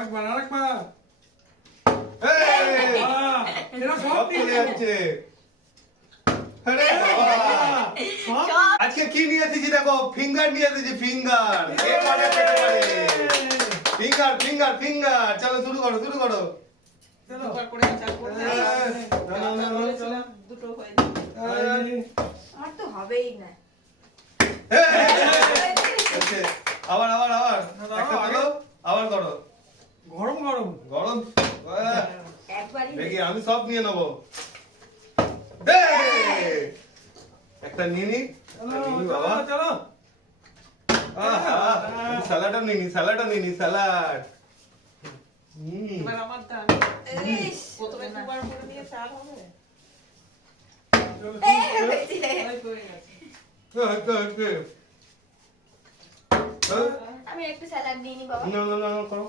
আরেকবার আরেকবার। এই এরা সব সব চলে যাচ্ছে। আরে বাবা, আজকে কি নিয়ে এসেছি দেখো, ফিঙ্গার নিয়ে এসেছি, ফিঙ্গার। কে পারে খেতে পারে? Finger finger finger. চলো শুরু করো শুরু করো। চলো। দুবার করে চার করতে বলেছিলাম দুটো হয়ে যাবে। আমার তো হবেই না। আচ্ছা, আবার আবার আবার একটা করো, আবার করো। গরম গরম। গরম। একবারই দেখি আমি সব নিয়ে নেবো। এই! একটা নিয়ে নি। চলো নিনি চলো বাবা। চলো। স্যালাডও নিনি, স্যালাডও নিনি, স্যালাড। এবার আমার দান। ইস, প্রথমে দুবার করে দিয়ে চার হবে। চলো, এই হয়েছে। ওই হয়ে গেছে। আমি একটু স্যালাড নিয়ে নি বাবা। না না না না, করো।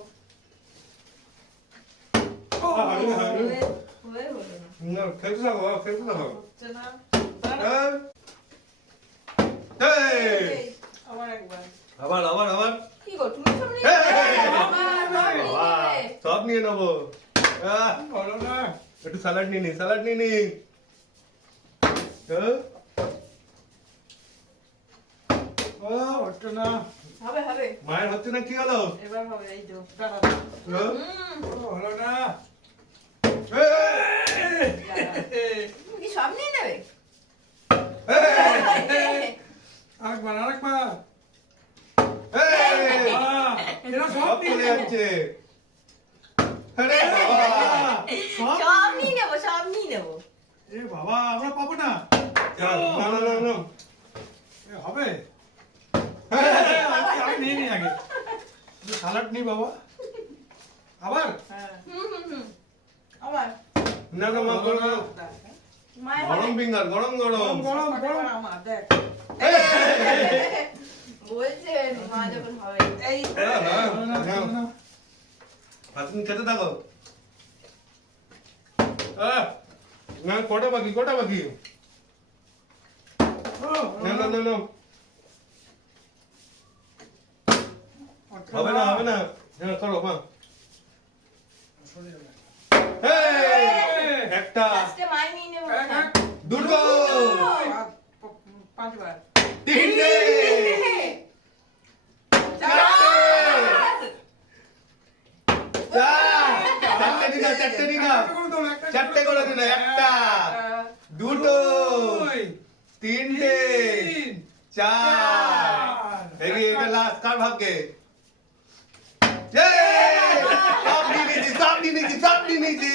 হয়ে হলো না। না, খেতে থাকো বাবা, খেতে থাকো। হচ্ছে না। এই! আবার একবার। আবার আবার আবার। কি গো তুমি সব নিয়ে বাবা, সব নিয়ে নেবো। বলো না। একটু স্যালাড নিয়ে নি, স্যালাড নিয়ে নি। ও হচ্ছে না। হবে হবে। মায়ের হচ্ছে না, কি হলো? এবার হবে এই তো দাঁড়া। ও হলো না। তুমি কি সব নিয়ে নেবে? আরেকবার আরেকবার। এই! এরা সব সব চলে যাচ্ছে। আরে বাবা, সব নিয়ে নেবো সব নিয়ে নেবো। এ বাবা আমরা পাবো না। না না না না। এ হবে। আমি নিয়ে নি আগে। স্যালাড নি বাবা। আবার হ্যাঁ। আবার না না মা, করো না। মায়ের গরম ফিঙ্গার, গরম গরম। গরম এবার গরম। আমার দেখ। বলছে মা যখন হবে। এই চলো না, চলো না। তুমি খেতে থাকো। না, কটা বাকি, কটা বাকি? ও, না না না না, হবে না হবে না। হ্যাঁ করো মা। সরে যাবে। এই! একটা, লাস্টে মাই নিয়ে নেবো। দুটো, পাঁচবার। তিনটে, চারটে, চারটে দিনা, চারটে দিনা, চারটে করে দিনা। একটা, দুটো, তিনটে, চার। দেখি এটা লাস্ট কার ভাগ্যে? সব নিয়ে নিয়েছি, সব নিয়ে নিয়েছি, সব নিয়ে নিয়েছি।